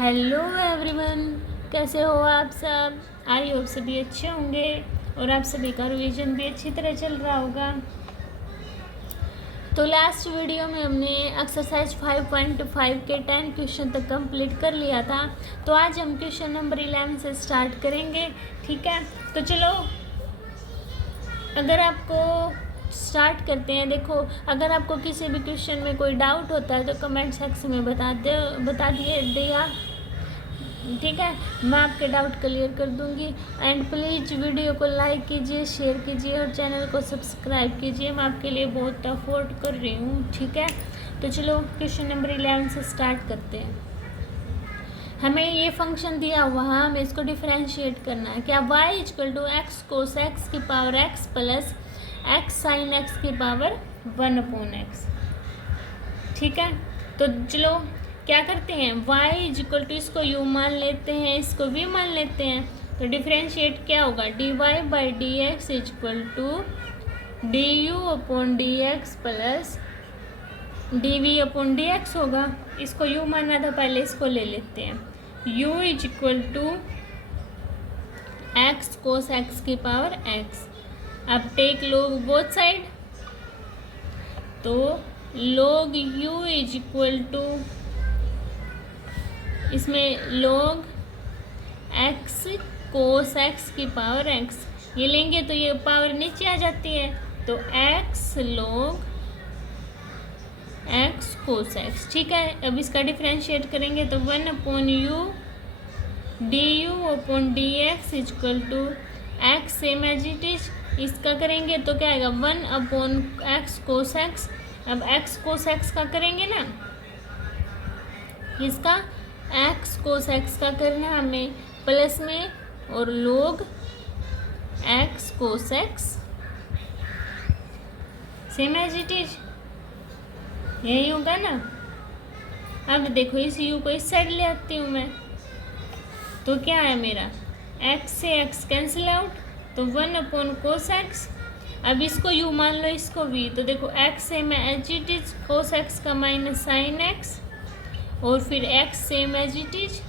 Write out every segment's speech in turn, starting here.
Hello everyone, कैसे हो आप सब। आई होप सभी अच्छे होंगे और आप सभी का रिवीजन भी अच्छी तरह चल रहा होगा। तो लास्ट वीडियो में हमने एक्सरसाइज 5.5 के 10 क्वेश्चन तक कंप्लीट कर लिया था। तो आज हम क्वेश्चन नंबर 11 से स्टार्ट करेंगे। ठीक है, तो चलो अगर आपको स्टार्ट करते हैं। देखो, अगर आपको किसी भी क्वेश्चन में कोई डाउट होता है तो कमेंट सेक्शन में बता दिया। ठीक है, मैं आपके डाउट क्लियर कर दूंगी। एंड प्लीज़ वीडियो को लाइक कीजिए, शेयर कीजिए और चैनल को सब्सक्राइब कीजिए। मैं आपके लिए बहुत अफोर्ड कर रही हूँ। ठीक है, तो चलो क्वेश्चन नंबर 11 से स्टार्ट करते हैं। हमें ये फंक्शन दिया हुआ है, हमें इसको डिफरेंशिएट करना है। क्या y equal to x cos x की power x plus x sine x की पावर 1/x। ठीक है, तो चलो क्या करते हैं, y इक्वल टू इसको u मान लेते हैं, इसको v मान लेते हैं। तो डिफरेंशिएट क्या होगा, dy by d x equal to d u upon d x plus d v upon d x होगा। इसको u मानना था, पहले इसको ले लेते हैं। u equal to x cos x की पावर x। अब टेक log बोथ साइड, तो log u is equal to, इसमें log x कोस x की पावर x ये लेंगे तो ये पावर नीचे आ जाती है, तो x log x cos x। ठीक है, अब इसका डिफरेंशिएट करेंगे तो 1/u d u upon d x equal to x same as it is. इसका करेंगे तो क्या आएगा, 1/x कोस x। अब x कोस x का करेंगे ना, इसका x कोस x का करना है हमें प्लस में, और log x cos x same as it is, यही होगा ना। अब देखो, इस u को इस साइड ले आती हूँ मैं, तो क्या है मेरा, x से x कैंसिल आउट, तो 1/cos x। अब इसको u मान लो, इसको v, तो देखो x same as it is cos x का माइनस साइन x, और फिर x same as it is,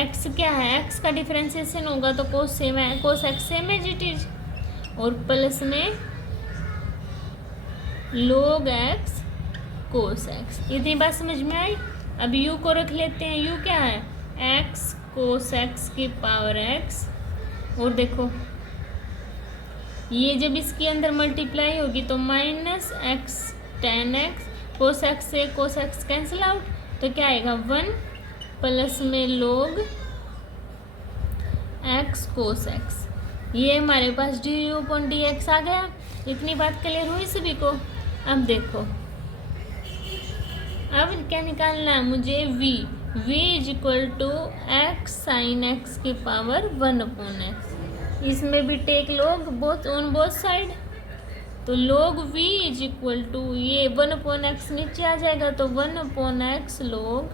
x क्या है, x का डिफरेंशिएशन होगा तो cos x same as it is, और प्लस में log x cos x। इतनी बात समझ में आई। अब u को रख लेते हैं, u क्या है, x cos x की पावर x, और देखो ये जब इसके अंदर मल्टीप्लाई होगी तो minus x tan x, cos x से cos x कैंसिल आउट, तो क्या आएगा 1 प्लस में log x cos x। ये हमारे पास d u upon d x आ गया। इतनी बात क्लियर हुई सभी को। अब देखो, अब क्या निकालना है मुझे, v is equal to x sine x की पावर 1/x। इसमें भी take log both on both side, तो log v is equal to, ये 1/x नीचे आ जाएगा तो 1/x log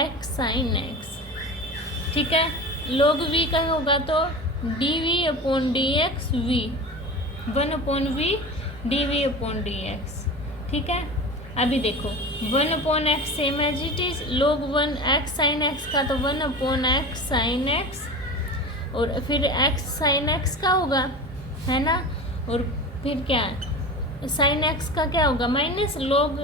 x sine x। ठीक है, log v का होगा तो dv upon dx v, 1/v dv upon dx। ठीक है, अभी देखो 1/x same as it is, log 1x sine x का तो 1/x साइन x, और फिर x साइन x का होगा, है ना, और फिर क्या है, साइन x का क्या होगा, minus log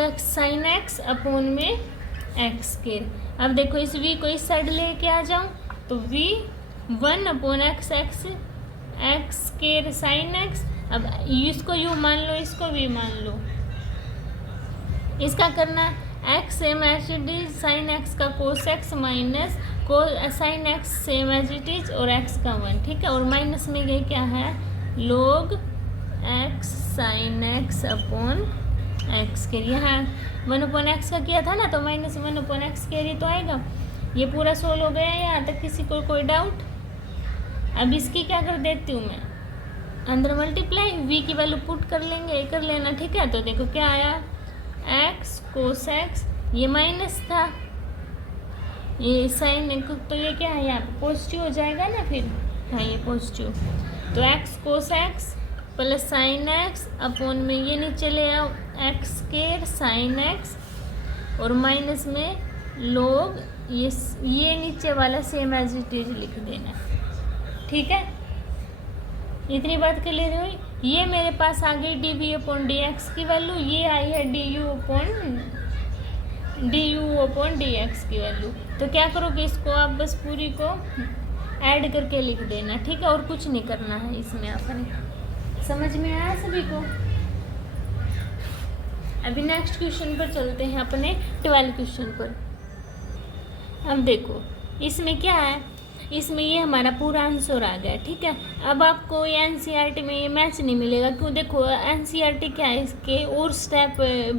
x sine x upon में x के। अब देखो इस v को इस साइड लेके आ जाऊं तो v 1/x x के साइन x। अब इसको u मान लो, इसको v मान लो, इसका करना x same as it is sine x का cos x minus sine x same as it is और x का 1। ठीक है, और माइनस में ये क्या है, log x sine x upon x के, यहाँ 1/x का किया था ना, तो माइनस 1/x के तो आएगा। ये पूरा सोल्व हो गया। यहाँ तक किसी को कोई डाउट। अब इसकी क्या कर देती हूँ मैं, अंदर मल्टीप्लाई, v की वैल्यू पुट कर लेना। ठीक है, तो देखो क्या आया, x कोस x, ये माइनस था, ये साइन, तो ये क्या है, यहाँ पे पॉजिटिव हो जाएगा ना फिर, हाँ ये पॉजिटिव, तो x cos x plus sign x upon में ये नीचे ले आओ एक्स स्क्वायर साइन एक्स और माइनस में लोग ये नीचे वाला सेम एज इट इज लिख देना। ठीक है, इतनी बात क्लियर हुई। ये मेरे पास आ गई d v upon d x की वैल्यू, ये आई है d u upon d x की वैल्यू। तो क्या करोगे, इसको आप बस पूरी को ऐड करके लिख देना। ठीक है, और कुछ नहीं करना है इसमें अपने। समझ में आया सभी को? अभी नेक्स्ट क्वेश्चन पर चलते हैं, अपने 12 क्वेश्चन पर। अब देखो इसमें क्या है, इसमें ये हमारा पूरा आंसर आ गया। ठीक है, अब आपको ये एनसीईआरटी में ये मैच नहीं मिलेगा, क्यों? देखो एनसीईआरटी क्या है, इसके और स्टेप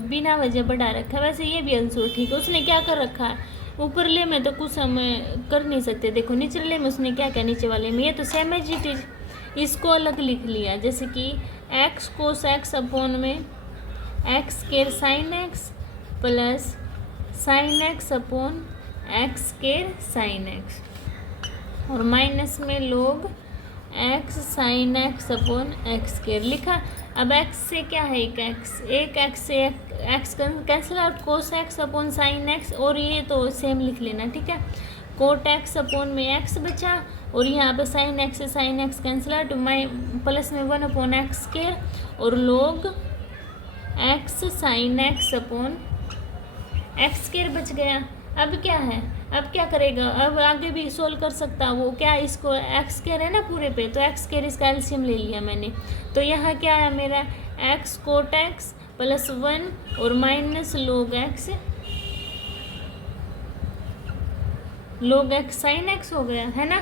बिना वजह बढ़ा रखा है। वैसे ये भी आंसर ठीक है, उसने क्या कर रखा है, ऊपरले में तो कुछ हम कर नहीं सकते। देखो निचले में उसने क्या क्या, नीचे वाले में ये तो सेम एज इट इज, इसको अलग लिख लिया। जैसे कि एक्स कोस एक्स अपॉन में x square sine x plus sign x upon x square sine x और माइनस में लोग x sine x upon x square लिखा। अब एक्स से क्या है, एक एक्स से x cancel out, cos x upon sine x और ये तो सेम लिख लेना। ठीक है, कोट एक्स अपॉन में एक्स बचा और यहाँ पे साइन एक्स से sine x cancel out, plus में 1 अपॉन एक्स स्क्वायर और लोग x sine x upon x square बच गया। अब क्या है, अब क्या करेगा, अब आगे भी सोल्व कर सकता वो क्या, इसको एक्स स्क्वायर है ना पूरे पे, तो एक्स स्क्वायर इसका एलसीएम ले लिया मैंने। तो यहाँ क्या है मेरा, एक्स कोट एक्स प्लस 1 और माइनस लोग एक्स साइन एक्स हो गया है ना।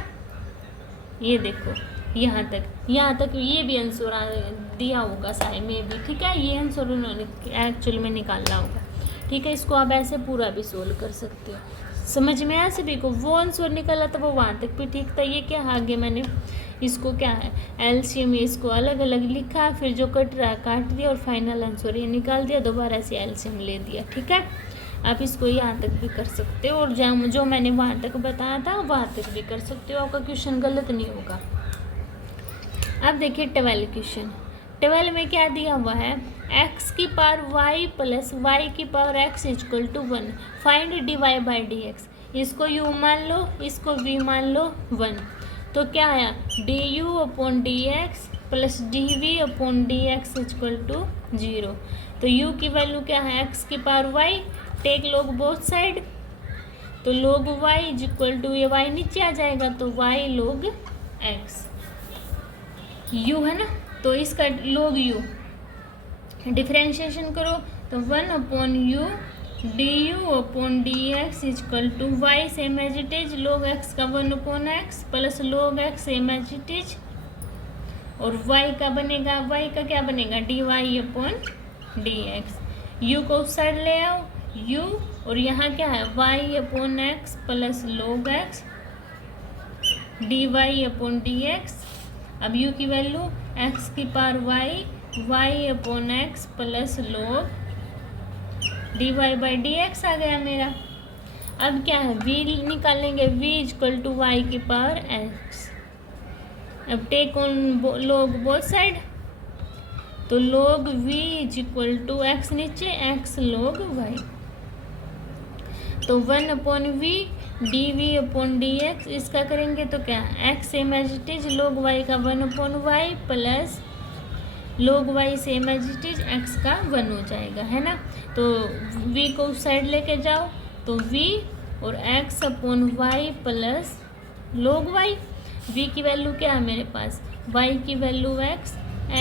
ये देखो यहाँ तक ये भी आंसर दिया होगा सारे में भी। ठीक है, ये आंसर उन्होंने एक्चुअल में निकाला होगा। ठीक है, इसको आप ऐसे पूरा भी सोल्व कर सकते हो। समझ में आया सभी को? वो आंसर निकाला था वो वहाँ तक भी ठीक था। ये क्या आगे मैंने इसको क्या है एलसीएम, इसको अलग अलग लिखा, फिर जो कट रहा काट दिया और फाइनल आंसर ये निकाल दिया, दोबारा से एलसीएम ले दिया। ठीक है, आप इसको यहाँ तक भी कर सकते हो और जो मैंने वहाँ तक बताया था वहाँ तक भी कर सकते हो, आपका क्वेश्चन गलत नहीं होगा। अब देखिए 12 क्वेश्चन। 12 में क्या दिया हुआ है, एक्स की पावर वाई प्लस वाई की power x equal to 1, find d y by d x. इसको यू मान लो, इसको वी मान लो 1। तो क्या आया, d u upon d x plus d v upon d x equal to 0। तो यू की वैल्यू क्या है, एक्स की power y, take log both side, तो log y is equal to, ये वाई नीचे आ जाएगा तो वाई लोग एक्स, यू है ना, तो इसका लोग यू डिफ्रेंशिएशन करो तो 1 upon u d u upon d x equal to y same as it is, log x का 1 upon x plus log x same as it is, और वाई का बनेगा, वाई का क्या बनेगा, d y upon d x. U को उस side ले आओ यू, और यहाँ क्या है y upon x plus log x d y upon d x. अब u की वैल्यू x की power y upon x plus log d y by d x आ गया मेरा। अब क्या है v निकालेंगे, v इक्वल टू वाई की पावर x। अब take on log both side, तो log v equal to x नीचे x लोग y, तो 1 upon v d v upon d x. इसका करेंगे तो क्या x same as it is log y का 1 upon y plus log y same as it is x का 1 हो जाएगा, है ना। तो v को उस साइड लेके जाओ तो v और x upon y plus log y। v की वैल्यू क्या है मेरे पास, y की value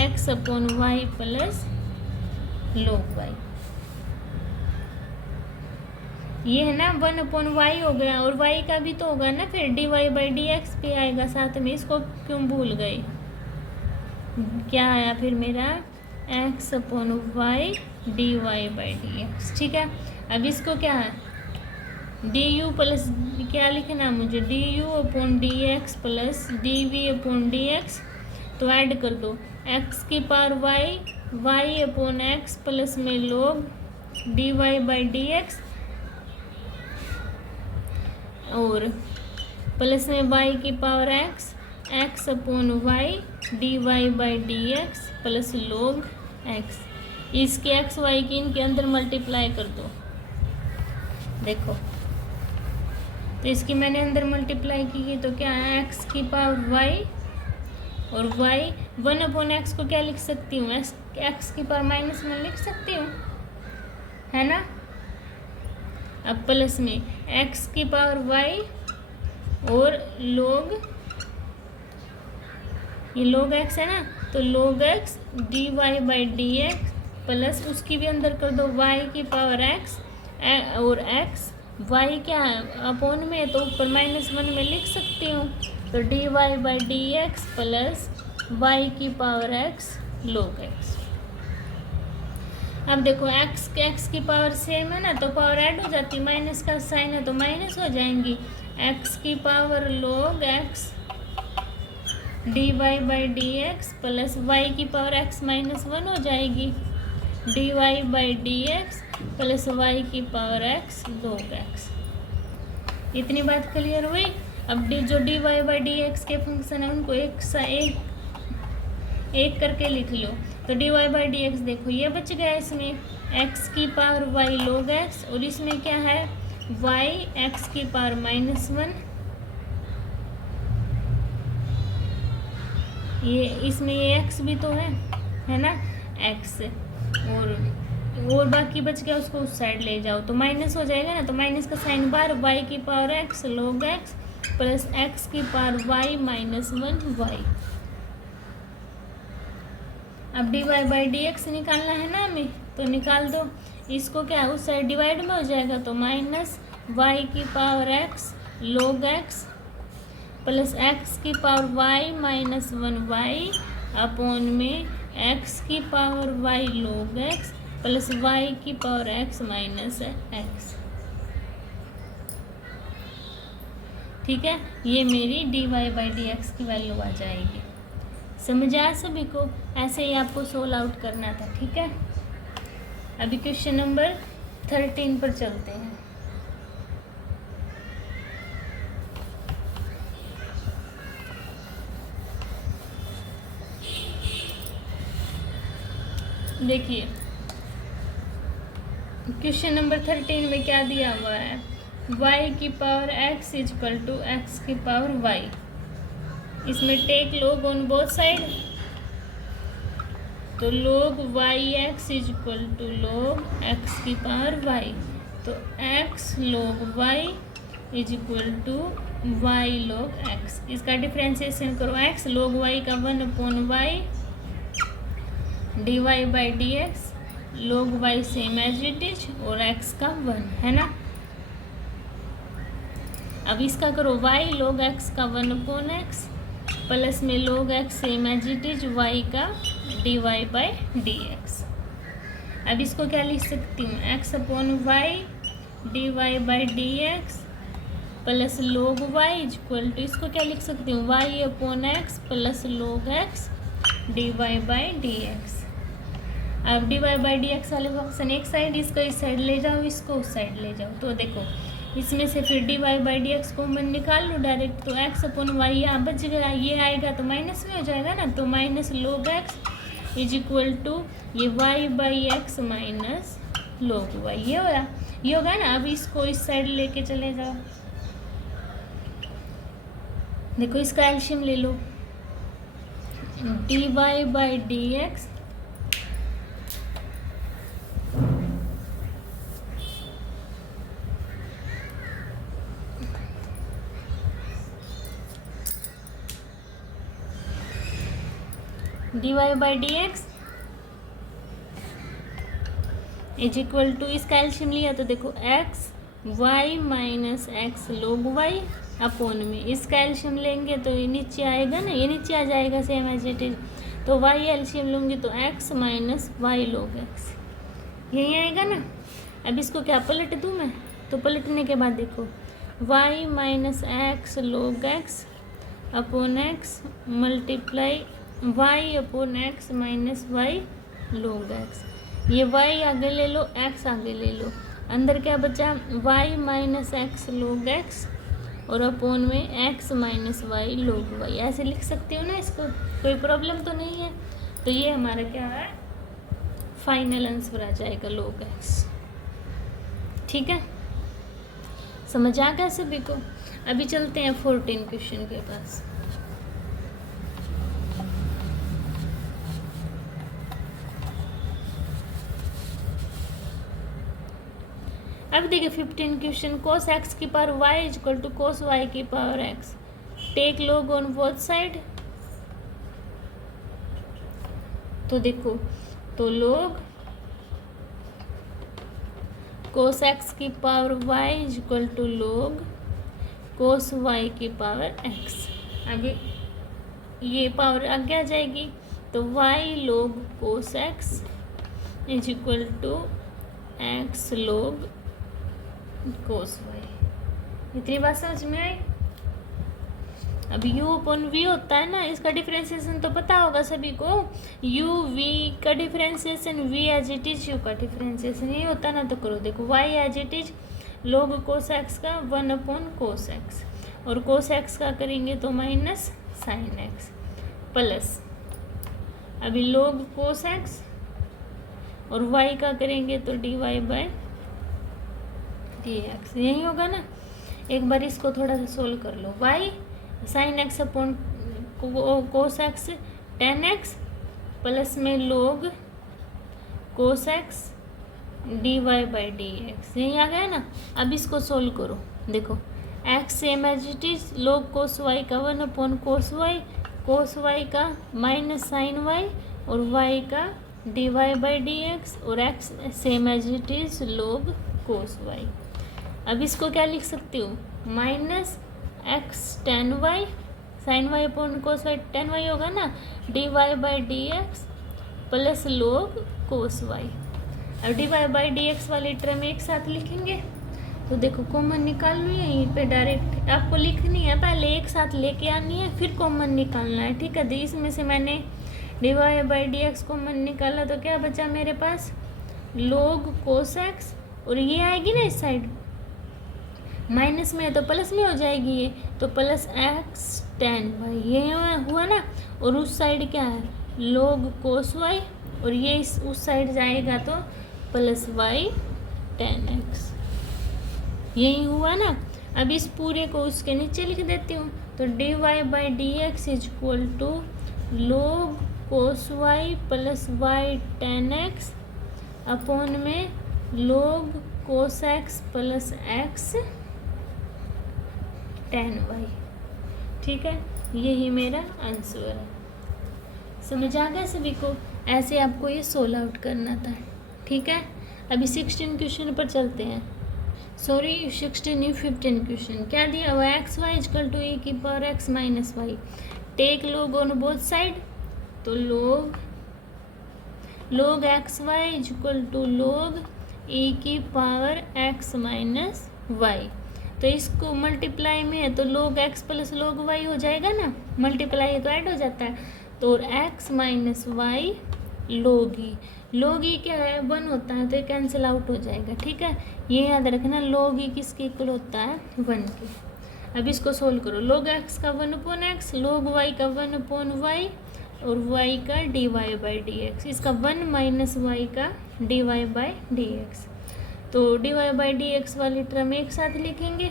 x upon y plus log y, ये है ना 1 अपॉन वाई हो गया, और y का भी तो होगा ना फिर d y by d x पे आएगा साथ में, इसको क्यों भूल गए। क्या आया फिर मेरा x upon y d y by d x. ठीक है, अब इसको क्या है डी यू प्लस क्या लिखना मुझे, d u upon d x plus d v upon d x. तो ऐड कर दो x की power y upon x plus में log d y by d x, और प्लस में y की power x, x upon y d y by d x plus log x. इसके x y की इनके अंदर मल्टीप्लाई कर दो। देखो तो इसकी मैंने अंदर मल्टीप्लाई की तो क्या है, एक्स की पावर वाई और वाई 1/x को क्या लिख सकती हूँ, एक्स की पावर -1 लिख सकती हूँ, है ना। अब प्लस में एक्स की पावर वाई और log, ये log x है ना, तो log x dy by d x plus उसकी भी अंदर कर दो y की पावर x और x y क्या है अपॉन में, तो ऊपर -1 में लिख सकती हूँ, तो dy by d x plus y की पावर x log x। अब देखो x की पावर सेम है ना, तो पावर ऐड हो जाती, माइनस का साइन है तो माइनस हो जाएंगी। x की power log x dy by d x plus y की पावर x -1 हो जाएगी, dy by d x plus y की पावर x log x। इतनी बात क्लियर हुई। अब जो dy बाई डी एक्स के फंक्शन है उनको एक करके लिख लो। तो dy बाई डी एक्स देखो ये बच गया, इसमें x की पावर y log x और इसमें क्या है y x की पावर -1, ये इसमें ये x भी तो है ना x, और बाकी बच गया उसको उस साइड ले जाओ तो माइनस हो जाएगा ना, तो माइनस का साइन बार y की power x log x plus x की पावर y -1 y। अब dy बाई डी एक्स निकालना है ना हमें, तो निकाल दो। इसको क्या उस साइड डिवाइड में हो जाएगा, तो माइनस y की power x log x plus x की पावर y -1 y अपॉन में x की power y log x plus y की पावर x माइनस x। ठीक है, ये मेरी dy बाई डी एक्स की वैल्यू आ जाएगी। समझ आया सभी को, ऐसे ही आपको सोल्व आउट करना था। ठीक है, अभी क्वेश्चन नंबर 13 पर चलते हैं। देखिए क्वेश्चन नंबर 13 में क्या दिया हुआ है, y की power x equal to x की पावर y। इसमें take log on both side, तो log yx equal to log x की पावर y, तो x log y is equal to y log x। इसका डिफ्रेंशिएशन करो, x log y का 1/y dy by d x log y same as it is और x का 1 है ना। अब इसका करो y log x का 1/x प्लस में log x same as it is y का dy बाई डी एक्स। अब इसको क्या लिख सकती हूँ, x upon y dy by d x plus log y equal to, इसको क्या लिख सकती हूँ, y upon x plus log x dy by d x. अब dy बाई डी एक्स वाले फंक्शन एक साइड, इसको इस साइड ले जाओ, इसको उस साइड ले जाओ, तो देखो इसमें से फिर dy बाई डी एक्स को मैं निकाल लूँ डायरेक्ट, तो x अपॉन वाई यहाँ बच गया, ये आएगा तो माइनस में हो जाएगा ना, तो minus log x is equal to ये y by x minus log y, ये होगा ना। अब इसको इस साइड लेके चले जाओ, देखो इसका एल्शियम ले लो, dy by d x dy by d x is equal to, इसका एल्शियम लिया तो देखो x y minus x log y upon में, इसका एल्शियम लेंगे तो ये नीचे आएगा ना, ये नीचे आ जाएगा सेम एज इट इज, तो y एल्शियम लूँगी तो x minus y log x यही आएगा ना। अब इसको क्या पलट दूँ मैं, तो पलटने के बाद देखो y minus x log x upon x multiply y upon x minus y log x, ये y आगे ले लो, x आगे ले लो, अंदर क्या बचा y minus x log x और अपोन में x minus y log y, ऐसे लिख सकते हो ना इसको, कोई प्रॉब्लम तो नहीं है। तो ये हमारा क्या है, फाइनल आंसर आ जाएगा log x। ठीक है, समझ आ गया सभी को। अभी चलते हैं 14 क्वेश्चन के पास। अब देखिए 15 क्वेश्चन, cos x की power y is equal to cos y की power x, take log on both side. तो देखो, तो log cos x की power y is equal to log cos y की पावर x। अभी ये पावर आगे आ जाएगी, तो y log cos x is equal to x log cos y। इतनी बात समझ में आई। अब u अपॉन v होता है ना, इसका डिफरेंशिएशन तो पता होगा सभी को, u v का differentiation, v as it is, u का डिफरेंशिएशन, ये होता ना। तो करो, देखो y as it is log cos x का 1 अपॉन cos x, और cos x का करेंगे तो माइनस sin x, प्लस अभी log cos x, और y का करेंगे तो dy बाय dx, यही होगा ना। एक बार इसको थोड़ा सा सोल्व कर लो, y sine x upon cos x tan x, plus में log cos x d y by d x, यही आ गया ना। अब इसको सोल्व करो, देखो x same as it is, log cos y का 1 अपॉन कोस y का माइनस साइन y, और y का d y by d x, और x same as it is log cos y। अब इसको क्या लिख सकती हूँ, minus x tan y sine y upon cos y, tan y होगा ना, d y by d x plus log cos y. अब d y by d x वाली टर्म एक साथ लिखेंगे, तो देखो कॉमन निकाल लो यहीं पे डायरेक्ट, आपको लिखनी है पहले, एक साथ लेके आनी है, फिर कॉमन निकालना है। ठीक है, तो इसमें से मैंने d y by d x common निकाला, तो क्या बचा मेरे पास, log कोस एक्स, और ये आएगी ना इस साइड, माइनस में है तो प्लस में हो जाएगी ये, तो प्लस एक्स टेन वाई, ये हुआ ना। और उस साइड क्या है, log कोस वाई, और ये उस साइड जाएगा तो प्लस वाई टेन एक्स, यही हुआ ना। अब इस पूरे को उसके नीचे लिख देती हूँ, तो d y by d x is equal to log cos y plus y tan x upon में log cos x plus x tan y. ठीक है, यही मेरा आंसर है। समझ आ गया सभी को, ऐसे आपको ये सोल्व आउट करना था। ठीक है, अभी 16 क्वेश्चन पर चलते हैं, सॉरी 15 क्वेश्चन। क्या दिया हुआ, x y is equal to e की power x minus y, take log on both side, तो log x y is equal to log e की पावर एक्स माइनस वाई। तो इसको मल्टीप्लाई में है तो log x plus log y हो जाएगा ना, मल्टीप्लाई है तो ऐड हो जाता है, तो x minus y log e क्या है, 1 होता है, तो ये कैंसिल आउट हो जाएगा। ठीक है, ये याद रखना, log e किसके इक्वल होता है, 1 के। अब इसको सोल्व करो, log x का 1 अपॉन एक्स, log y का 1 अपॉन y, और y का d y by d x, इसका 1 माइनस y का d y by d x, तो d y by d x वाली टर्म एक साथ लिखेंगे,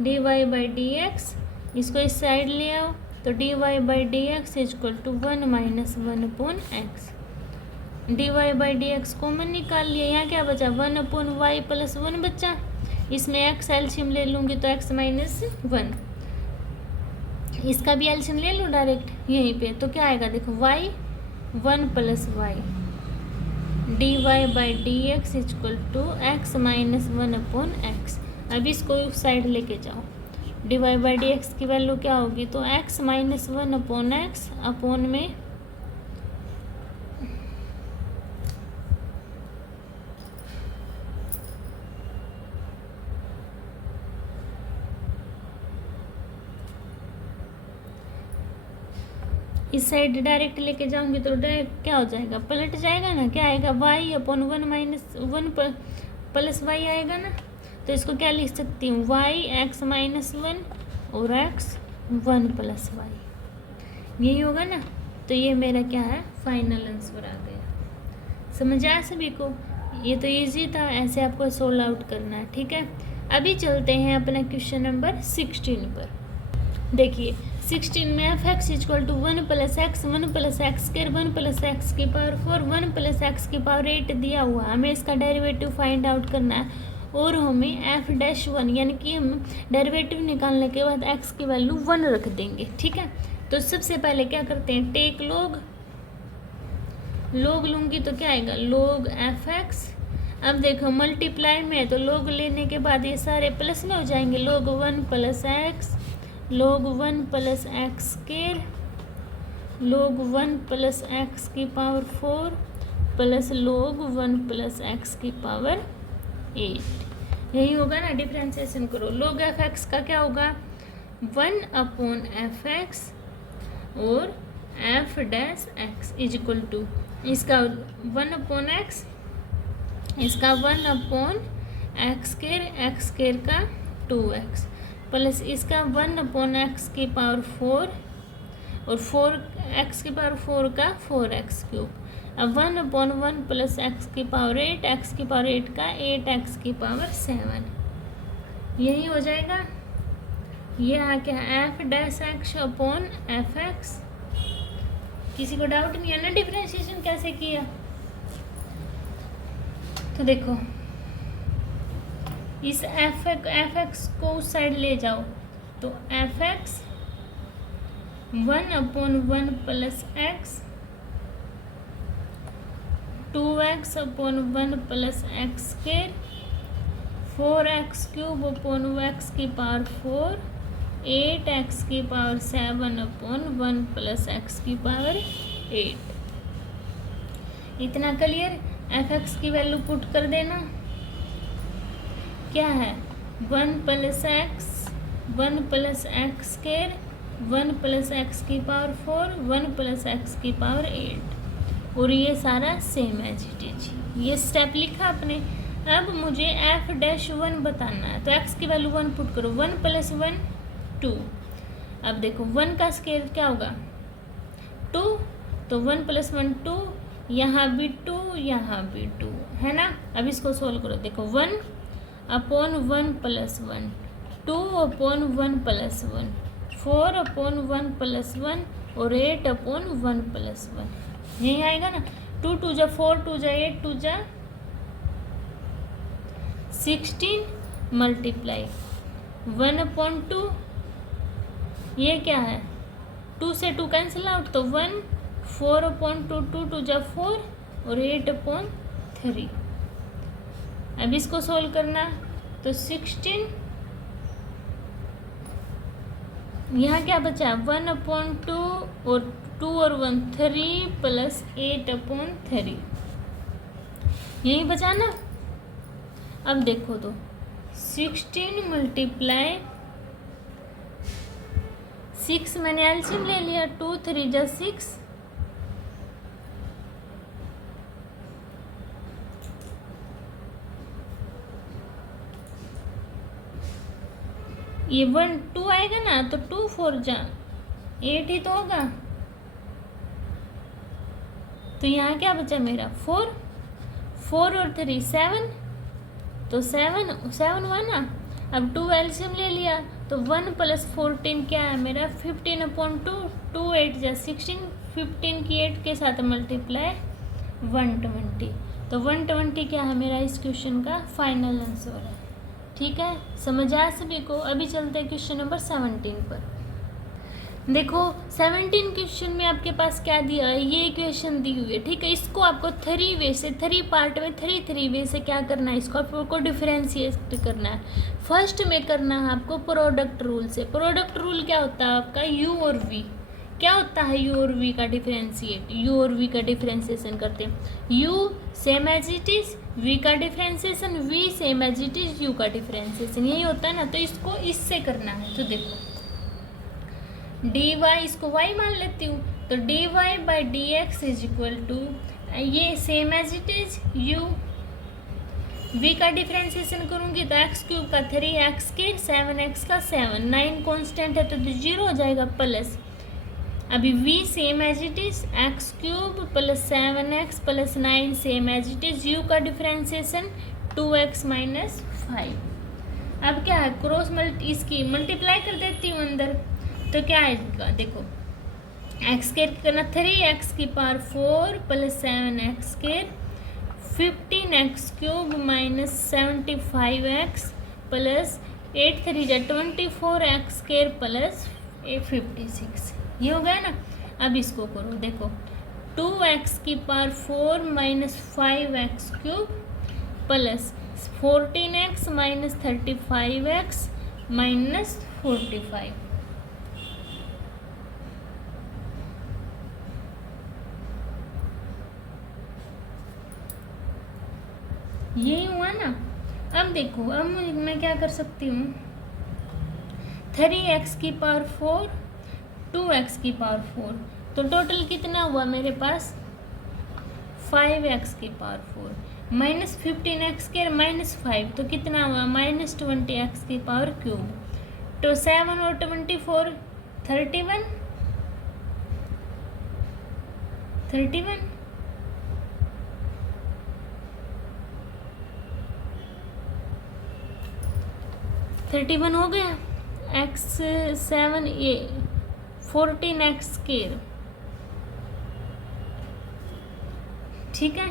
d y by d x, इसको इस साइड ले आओ, तो d y by d x equal to 1 minus 1 upon x, d y by d x common निकाल लिया, यहाँ क्या बचा, 1 अपॉन वाई प्लस 1 बचा, इसमें एक्स एल्शियम ले लूँगी तो एक्स माइनस 1, इसका भी एल्शियम ले लूँ डायरेक्ट यहीं पे, तो क्या आएगा देखो, y 1 plus y d y by d x equal to x minus 1 upon x. अब इसको उस साइड लेके जाओ, d y by d x की वैल्यू क्या होगी, तो x minus 1 upon x upon में इस साइड डायरेक्ट लेके जाऊंगी तो डायरेक्ट क्या हो जाएगा, पलट जाएगा ना, क्या आएगा, y upon 1 minus 1 plus y आएगा ना, तो इसको क्या लिख सकती हूँ, वाई एक्स माइनस 1 और एक्स 1 प्लस वाई, यही होगा ना। तो ये मेरा क्या है, फाइनल आंसर आ गया। समझ आया सभी को? ये तो इजी था, ऐसे आपको सोल्व आउट करना है, ठीक है। अभी चलते हैं अपना क्वेश्चन नंबर 16 पर। देखिए 16 में f x equal to 1 plus x 1 plus x square 1 plus x की पावर 4 1 प्लस एक्स की पावर 8 दिया हुआ, हमें इसका डेरिवेटिव फाइंड आउट करना है और हमें एफ डैश 1 यानी कि हम डेरिवेटिव निकालने के बाद एक्स की वैल्यू 1 रख देंगे, ठीक है। तो सबसे पहले क्या करते हैं, टेक लॉग लूँगी तो क्या आएगा, लॉग एफ एक्स। अब देखो मल्टीप्लाई में तो लॉग लेने के बाद ये सारे प्लस में हो जाएंगे, log 1 plus x log 1 plus x square log 1 plus x की power 4 plus log 1 plus x की पावर 8, यही होगा ना। डिफ्रेंसिएशन करो, log एफ एक्स का क्या होगा, 1 अपॉन एफ एक्स और f dash x is equal to इसका 1 अपॉन एक्स, इसका 1 अपॉन एक्स स्क्वायर का 2x प्लस इसका 1 अपॉन एक्स की पावर 4 और 4 एक्स की पावर 4 का 4x क्यूब। अब 1 अपॉन 1 प्लस एक्स की पावर 8 एक्स की पावर 8 का 8x की पावर 7, यही हो जाएगा। ये आ क्या, F dash x upon f x. किसी को डाउट नहीं है ना डिफरेंशिएशन कैसे किया? तो देखो इस एफ एक्स को उस साइड ले जाओ तो F x 1 upon 1 plus x 2x upon 1 plus x square 4x cube upon x की पावर 4 8x की पावर 7 अपॉन 1 प्लस एक्स की पावर 8। इतना क्लियर? एफ एक्स की वैल्यू पुट कर देना, क्या है 1 plus x 1 plus x square 1 plus x की पावर 4 1 प्लस एक्स की पावर 8 और ये सारा सेम है जी। ये स्टेप लिखा आपने। अब मुझे एफ डैश 1 बताना है, तो एक्स की वैल्यू 1 पुट करो, 1 प्लस 1 2। अब देखो 1 का स्क्वायर क्या होगा 2, तो 1 प्लस 1 2, यहाँ भी 2 यहाँ भी 2 है ना। अब इसको सोल्व करो, देखो 1 upon 1 plus 1 2 upon 1 plus 1 4 upon 1 plus 1 और 8 अपॉन 1 प्लस 1, यही आएगा ना। 2 2 जा 4 2 जा 8 2 जा 16 मल्टीप्लाई 1 अपॉन 2, ये क्या है 2 से 2 कैंसिल आउट तो 1 4 अपॉन 2 2 2 जा 4 और 8 अपॉन 3। अब इसको सोल्व करना तो 16, यहाँ क्या बचा 1 अपॉन 2 और 2 और 1 3 प्लस 8 अपॉन 3, यही बचा ना। अब देखो तो 16 मल्टीप्लाई 6, मैंने एलसीएम ले लिया 2 3 जा 6 ये 1 2 आएगा ना तो 2 4 जा 8 ही तो होगा। तो यहाँ क्या बचा मेरा 4 4 और 3 7, तो 7 7 हुआ ना। अब 2 एलसीएम ले लिया तो 1 प्लस 14 क्या है मेरा 15 अपॉन 2 2 8 जा 16 15 की 8 के साथ मल्टीप्लाई 120, तो 120 क्या है मेरा इस क्वेश्चन का फाइनल आंसर है। ठीक है, समझ आया सभी को? अभी चलते हैं क्वेश्चन नंबर 17 पर। देखो 17 क्वेश्चन में आपके पास क्या दिया है, ये इक्वेशन दी हुई है, ठीक है। इसको आपको 3 वे से 3 पार्ट में 3 वे से क्या करना है, इसको आपको डिफरेंशिएट करना है। फर्स्ट में करना है आपको प्रोडक्ट रूल से। प्रोडक्ट रूल क्या होता है आपका, यू और वी। क्या होता है यू और वी का डिफरेंशिएट, यू और वी का डिफरेंशिएशन करते हैं। U same as it is, v का differentiation, v same as it is, u का डिफरेंशिएशन, यही होता है ना। तो इसको इससे करना है, तो देखो डी वाई, इसको वाई मान लेती हूँ, तो d y by d x is equal to, ये same as it is u, v का डिफ्रेंसिएशन करूँगी तो एक्स क्यूब का 3x के 7x का 7, 9 कॉन्स्टेंट है तो 0 हो जाएगा प्लस। अभी v same as it is x cube plus 7x plus 9 same as it is, u का डिफ्रेंसिएशन 2x माइनस 5। अब क्या है क्रॉस इसकी मल्टीप्लाई कर देती हूँ अंदर, तो क्या आएगा देखो एक्स स्क्वायर करना 3x की power 4 plus 7x square 15x cube minus 75x plus 8 3 जा 24x स्क्वायर प्लस 56। ये हो गया ना। अब इसको करो देखो 2x की power 4 minus 5x cube plus 14x minus 35x minus 45। यही हुआ ना। अब देखो अब मैं क्या कर सकती हूँ 3x की पावर 4 2x की पावर 4, तो टोटल कितना हुआ मेरे पास 5x की power 4 minus 15x square minus 5, तो कितना हुआ माइनस 20x की पावर क्यूब। तो 7 और 24 31 31 हो गया। x 7 14x स्क्वायर, ठीक है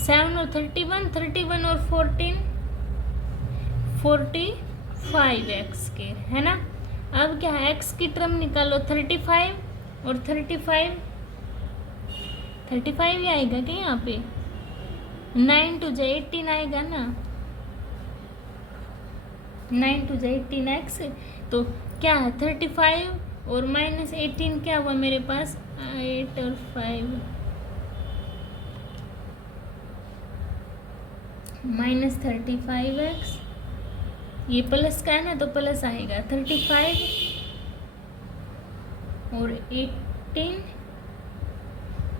7 और 31 और 14 45x स्क्वायर है ना। अब क्या है x की टर्म निकालो 35 और 35 ही आएगा क्या यहाँ पे 9 2 जा 18 आएगा ना, 9 2 जा 18x, तो क्या है 35 और माइनस 18 क्या हुआ मेरे पास 8 और 5 माइनस 35x, ये प्लस का है ना तो प्लस आएगा 35 और 18।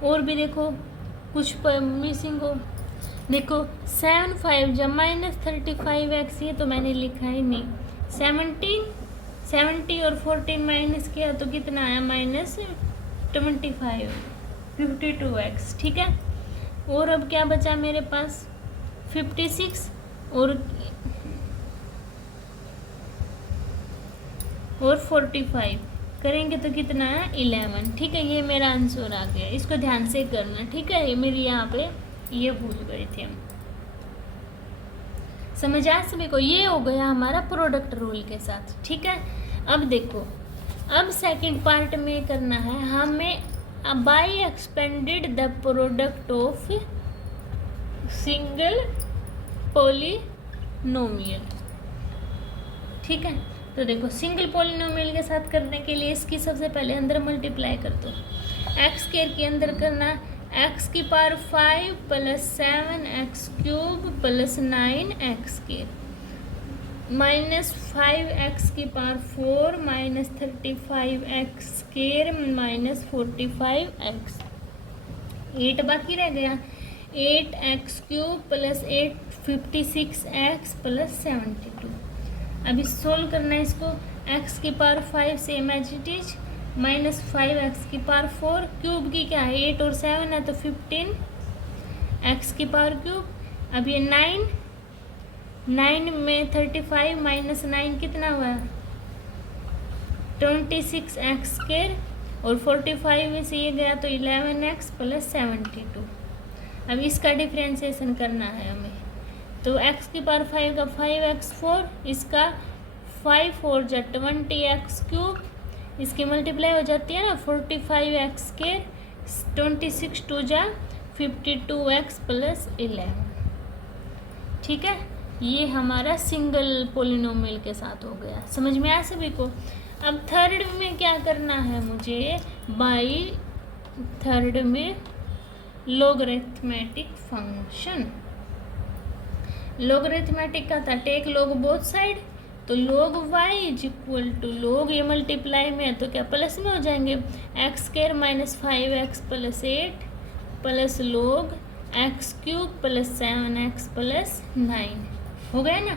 और भी देखो कुछ मिसिंग हो, देखो 7 5 जब माइनस 35x, ये तो मैंने लिखा ही नहीं 70 और 14 माइनस किया तो कितना आया माइनस 25 52x, ठीक है। और अब क्या बचा मेरे पास 56 और 45 करेंगे तो कितना है 11, ठीक है। ये मेरा आंसर आ गया, इसको ध्यान से करना, ठीक है। ये मेरी यहाँ पे ये भूल गए थे हम, समझ आया सभी को। ये हो गया हमारा प्रोडक्ट रूल के साथ, ठीक है। अब देखो अब सेकंड पार्ट में करना है हमें by expanded the product of single polynomial, ठीक है। तो देखो सिंगल पॉलिनोमियल के साथ करने के लिए इसकी सबसे पहले अंदर मल्टीप्लाई कर दो, एक्स स्क्वायर के अंदर करना एक्स की पावर 5 plus 7x cube plus 9x square minus 5x की power 4 minus 35x square minus 45x, 8 बाकी रह गया 8x cube plus 56x plus 72। अभी सोल्व करना है इसको, x की पावर 5 same as it is minus 5x की पावर 4 क्यूब की क्या है 8 और 7 है तो 15 x की पावर क्यूब। अब ये 9 में 35 माइनस 9 कितना हुआ 26x स्क्वायर और 45 में से ये गया तो 11x प्लस 72। अब इसका डिफ्रेंसिएशन करना है हमें, तो x की पावर 5 का 5x4, इसका 5 4 जा 20x क्यूब, इसकी मल्टीप्लाई हो जाती है ना 45x स्क्वायर 26 2 जा 52x प्लस 11, ठीक है। ये हमारा सिंगल पोलिनोमियल के साथ हो गया, समझ में आया सभी को। अब थर्ड में क्या करना है मुझे, बाय थर्ड में लोगरिथमेटिक फंक्शन, लोगरिथमेटिक का था टेक लॉग बोथ साइड, तो log y is equal to log, ये मल्टीप्लाई में है तो क्या प्लस में हो जाएंगे x square minus 5x plus 8 plus log x cube plus 7x plus 9 हो गया ना।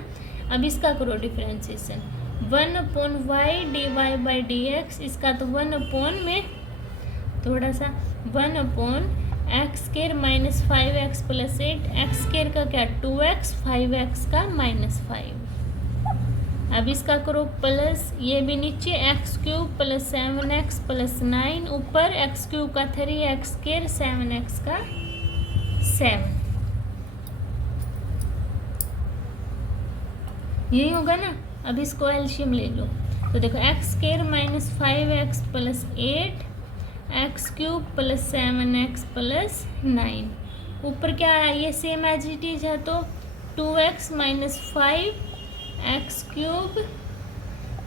अब इसका करो डिफरेंशिएशन, 1/y dy/dx, इसका तो 1 में थोड़ा सा 1/x² minus 5x plus 8, x² का क्या 2x, 5x का -5। अब इसका करो प्लस, ये भी नीचे x³ प्लस 7x प्लस 9, ऊपर x³ का 3x², 7x का 7, यही होगा ना। अब इसको एलसीएम ले लो, तो देखो x² minus 5x plus 8, x³ plus 7x plus 9, ऊपर क्या है, ये सेम एज इट इज है तो 2x minus 5x³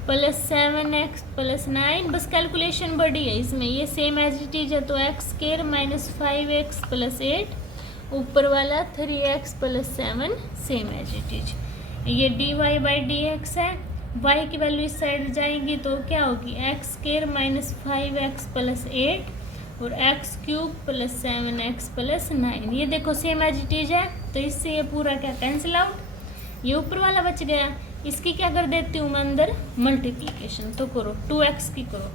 plus 7x plus 9, बस कैलकुलेशन बड़ी है इसमें, ये सेम एज इट इज है तो x² माइनस 5x प्लस 8, ऊपर वाला 3x plus 7 same as it is. ये dy/dx है, y की वैल्यू इस साइड जाएगी तो क्या होगी, x² माइनस 5x प्लस 8 और x³ प्लस 7x प्लस 9, ये देखो सेम एज इट इज है तो इससे ये पूरा क्या कैंसिल आउट, ये ऊपर वाला बच गया। इसकी क्या कर देती हूँ मैं अंदर मल्टीप्लिकेशन, तो करो 2x की करो,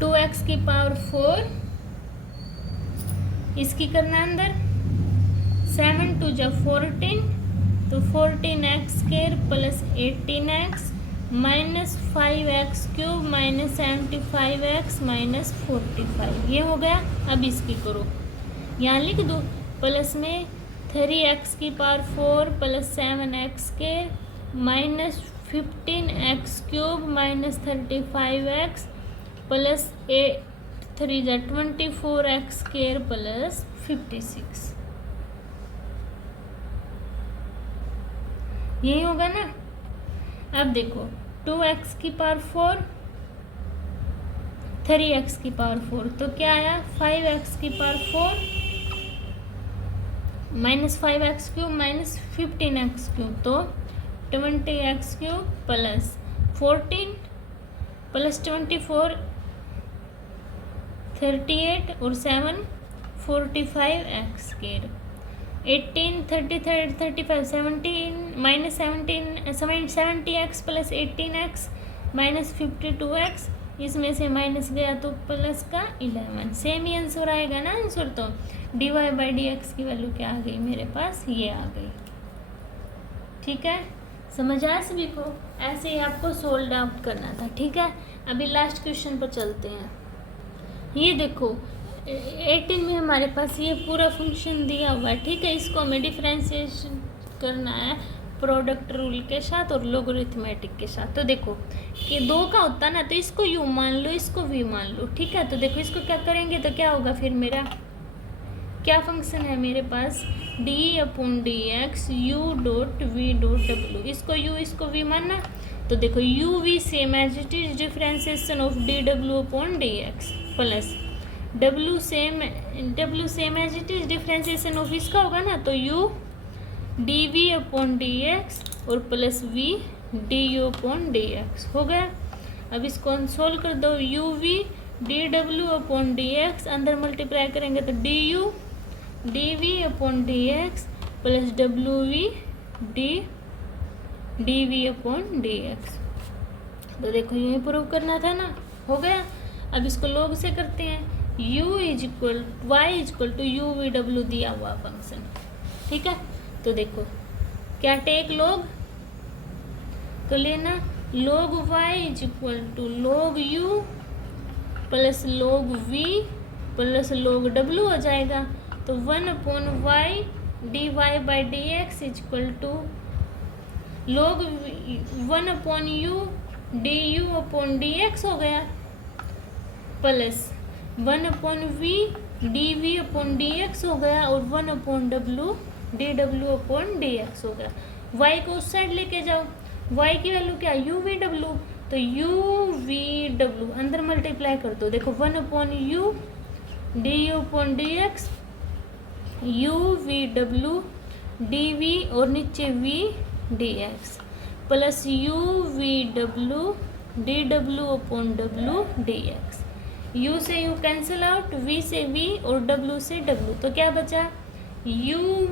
2x की पावर 4, इसकी करना अंदर 7 2 जा 14, तो 14x² plus 18x minus 5x³ minus 75x minus 45, ये हो गया। अब इसकी करो, यहाँ लिख दो प्लस में 3x की power 4 plus 7x² minus 15x³ minus 35x plus 8 3 जा 24x² प्लस 56, यही होगा ना। अब देखो 2x की पावर 4, 3x की पावर 4, तो क्या आया 5x की power 4 minus 5x³ minus 15x³ तो 20x³ प्लस 14 प्लस 24 38 और 7 45x², 18 33 35 17 minus 70x plus 18x minus 52x, इसमें से माइनस गया तो प्लस का 11, सेम ही आंसर आएगा ना। आंसर तो dy/dx की वैल्यू क्या आ गई मेरे पास, ये आ गई। ठीक है, समझ आया सभी को, ऐसे ही आपको सोल्व आउट करना था। ठीक है, अभी लास्ट क्वेश्चन पर चलते हैं। ये देखो 18 में हमारे पास ये पूरा फंक्शन दिया हुआ है। ठीक है, इसको हमें डिफरेंशिएशन करना है प्रोडक्ट रूल के साथ और लोगरिथमेटिक के साथ। तो देखो कि 2 का होता ना तो इसको u मान लो, इसको v मान लो। ठीक है, तो देखो इसको क्या करेंगे तो क्या होगा, फिर मेरा क्या फंक्शन है मेरे पास d/dx u dot v dot w, इसको u इसको v मानना, तो देखो u v same as it is differentiation of dw/dx plus w same as it is differentiation of इसका होगा ना तो u dv/dx और प्लस v du/dx हो गया। अब इसको सोल्व कर दो, uv dw/dx अंदर मल्टीप्लाई करेंगे तो du dv/dx plus wv dv/dx, तो देखो यही प्रूव करना था ना, हो गया। अब इसको लोग से करते हैं, u equal y equal to u/v/w दिया हुआ फंक्शन। ठीक है, तो देखो क्या टेक लोग तो लेना, log y equal to log u plus log v plus log w हो जाएगा, तो 1/y dy/dx equal to log 1/u du/dx हो गया प्लस 1/v dv/dx हो गया और 1/w dw/dx हो गया। y को उस साइड लेके जाओ, y की वैल्यू क्या u/w, तो u/w अंदर मल्टीप्लाई कर दो, देखो 1/u du/dx u/w dv और नीचे v dx प्लस u/w dw/w dx, यू से यू कैंसिल आउट, वी से वी और डब्ल्यू से डब्ल्यू, तो क्या बचा यू,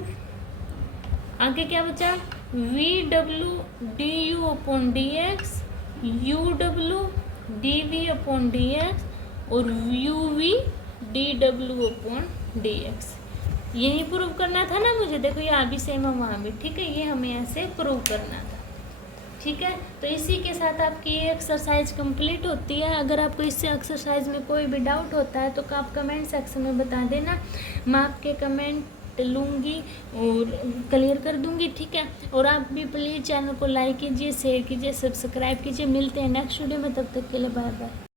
आगे क्या बचा वी डब्ल्यू d u upon d x, u डब्ल्यू d v upon d x और यू वी डी डब्ल्यू अपॉन डी एक्स। यही प्रूव करना था ना मुझे, देखो यहाँ भी सेम है वहाँ भी, ठीक है, ये हमें ऐसे प्रूव करना था, ठीक है। तो इसी के साथ आपकी ये एक्सरसाइज कंप्लीट होती है। अगर आपको इस एक्सरसाइज में कोई भी डाउट होता है तो आप कमेंट सेक्शन में बता देना, मैं आपके कमेंट लूँगी और क्लियर कर दूँगी, ठीक है। और आप भी प्लीज़ चैनल को लाइक कीजिए, शेयर कीजिए, सब्सक्राइब कीजिए। मिलते हैं नेक्स्ट वीडियो में, तब तक के लिए बाय बाय।